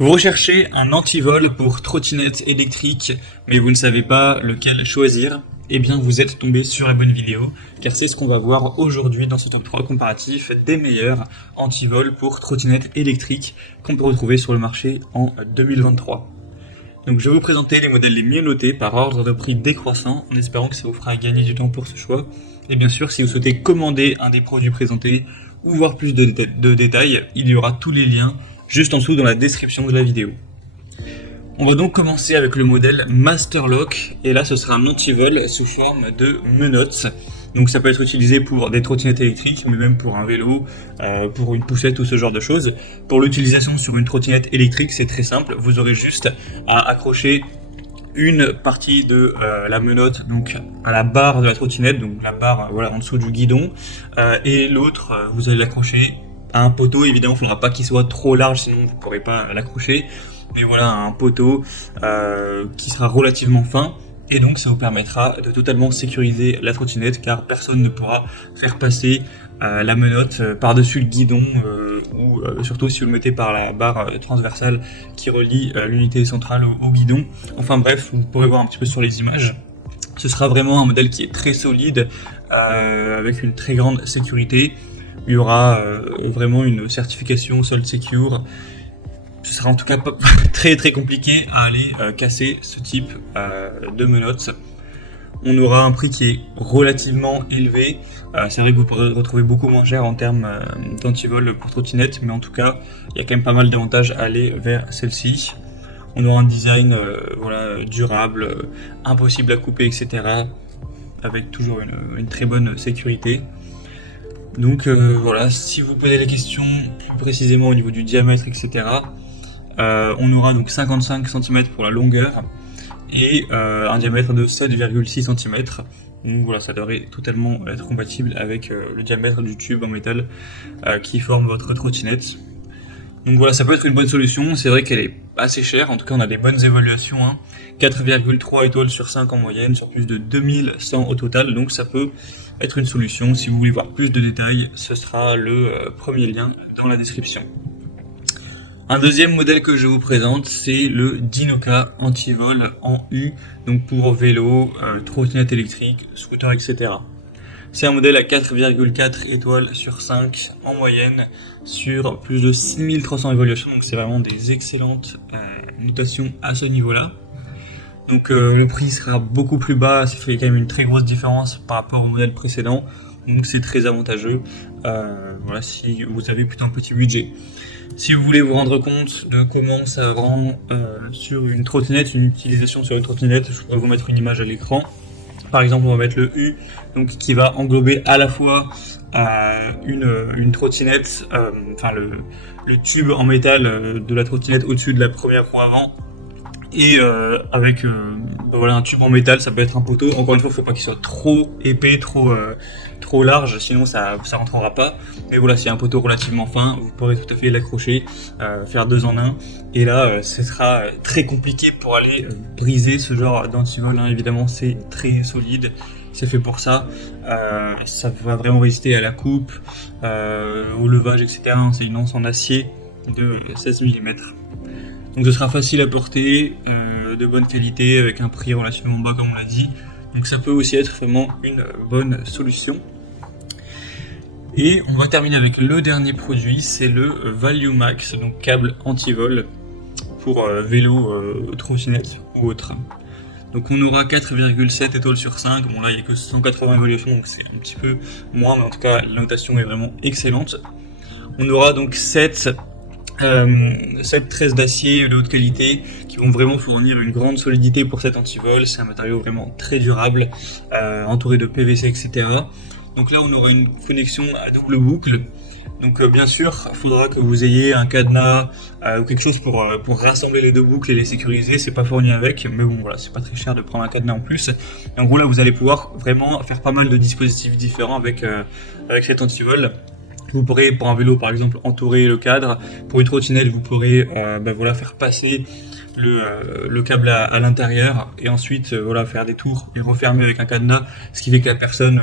Vous recherchez un antivol pour trottinette électrique, mais vous ne savez pas lequel choisir. Eh bien, vous êtes tombé sur la bonne vidéo, car c'est ce qu'on va voir aujourd'hui dans ce top 3 comparatif des meilleurs antivols pour trottinette électrique qu'on peut retrouver sur le marché en 2023. Donc, je vais vous présenter les modèles les mieux notés par ordre de prix décroissant, en espérant que ça vous fera gagner du temps pour ce choix. Et bien sûr, si vous souhaitez commander un des produits présentés ou voir plus de détails, il y aura tous les liens juste en dessous dans la description de la vidéo. On va donc commencer avec le modèle Masterlock, et là ce sera un antivol sous forme de menottes. Donc ça peut être utilisé pour des trottinettes électriques, mais même pour un vélo, pour une poussette ou ce genre de choses. Pour l'utilisation sur une trottinette électrique, c'est très simple, vous aurez juste à accrocher une partie de la menotte donc à la barre de la trottinette, donc la barre voilà, en dessous du guidon, et l'autre vous allez l'accrocher à un poteau. Évidemment, il ne faudra pas qu'il soit trop large, sinon vous ne pourrez pas l'accrocher. Mais voilà, un poteau qui sera relativement fin. Et donc, ça vous permettra de totalement sécuriser la trottinette, car personne ne pourra faire passer la menotte par-dessus le guidon, ou surtout si vous le mettez par la barre transversale qui relie l'unité centrale au guidon. Enfin bref, vous pourrez voir un petit peu sur les images. Ce sera vraiment un modèle qui est très solide, avec une très grande sécurité. Il y aura vraiment une certification Sold Secure. Ce sera en tout cas pas très très compliqué à aller casser ce type de menottes. On aura un prix qui est relativement élevé. C'est vrai que vous pourrez retrouver beaucoup moins cher en termes d'antivol pour trottinette, mais en tout cas, il y a quand même pas mal d'avantages à aller vers celle-ci. On aura un design voilà, durable, impossible à couper, etc. avec toujours une très bonne sécurité. Donc voilà, si vous posez la question plus précisément au niveau du diamètre, etc., on aura donc 55 cm pour la longueur et un diamètre de 7,6 cm. Donc voilà, ça devrait totalement être compatible avec le diamètre du tube en métal qui forme votre trottinette. Donc voilà, ça peut être une bonne solution. C'est vrai qu'elle est assez chère, en tout cas on a des bonnes évaluations, 4,3 étoiles sur 5 en moyenne, sur plus de 2100 au total, donc ça peut être une solution. Si vous voulez voir plus de détails, ce sera le premier lien dans la description. Un deuxième modèle que je vous présente, c'est le Dinoka Antivol en U, donc pour vélo, trottinette électrique, scooter, etc. C'est un modèle à 4,4 étoiles sur 5 en moyenne, sur plus de 6300 évaluations, donc c'est vraiment des excellentes notations à ce niveau-là. Donc le prix sera beaucoup plus bas, ça fait quand même une très grosse différence par rapport au modèle précédent, donc c'est très avantageux voilà, si vous avez plutôt un petit budget. Si vous voulez vous rendre compte de comment ça rend sur une trottinette, une utilisation sur une trottinette, je pourrais vous mettre une image à l'écran. Par exemple, on va mettre le U, donc qui va englober à la fois une trottinette, enfin le tube en métal de la trottinette au-dessus de la première roue avant, et avec voilà, un tube en métal. Ça peut être un poteau. Encore une fois, il ne faut pas qu'il soit trop épais, trop large, sinon ça rentrera pas. Mais voilà, c'est un poteau relativement fin, vous pourrez tout à fait l'accrocher, faire 2 en 1. Et là, ce sera très compliqué pour aller briser ce genre d'antivol. Évidemment, c'est très solide, c'est fait pour ça. Ça va vraiment résister à la coupe, au levage, etc. C'est une anse en acier de 16 mm. Donc ce sera facile à porter, de bonne qualité, avec un prix relativement bas comme on l'a dit. Donc ça peut aussi être vraiment une bonne solution. Et on va terminer avec le dernier produit, c'est le Value Max, donc câble antivol pour vélo, trottinette ou autre. Donc on aura 4,7 étoiles sur 5, bon là il n'y a que 180 évaluations, donc c'est un petit peu moins, mais en tout cas la notation est vraiment excellente. On aura donc 7 tresses d'acier de haute qualité qui vont vraiment fournir une grande solidité pour cet antivol. C'est un matériau vraiment très durable, entouré de PVC, etc. Donc là on aura une connexion à double boucle. Donc bien sûr, il faudra que vous ayez un cadenas ou quelque chose pour rassembler les deux boucles et les sécuriser. C'est pas fourni avec, mais bon voilà, c'est pas très cher de prendre un cadenas en plus. Et en gros là vous allez pouvoir vraiment faire pas mal de dispositifs différents avec cet antivol. Vous pourrez, pour un vélo par exemple, entourer le cadre. Pour une trottinette, vous pourrez voilà, faire passer le câble à l'intérieur et ensuite voilà, faire des tours et refermer avec un cadenas, ce qui fait que la personne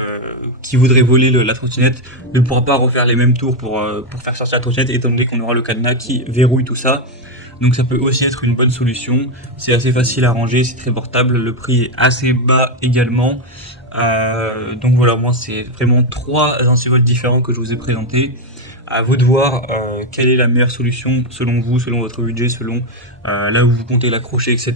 qui voudrait voler la trottinette ne pourra pas refaire les mêmes tours pour faire sortir la trottinette, étant donné qu'on aura le cadenas qui verrouille tout ça. Donc ça peut aussi être une bonne solution. C'est assez facile à ranger, c'est très portable, le prix est assez bas également. Donc voilà, moi c'est vraiment trois antivols différents que je vous ai présentés. À vous de voir quelle est la meilleure solution selon vous, selon votre budget, selon là où vous comptez l'accrocher, etc.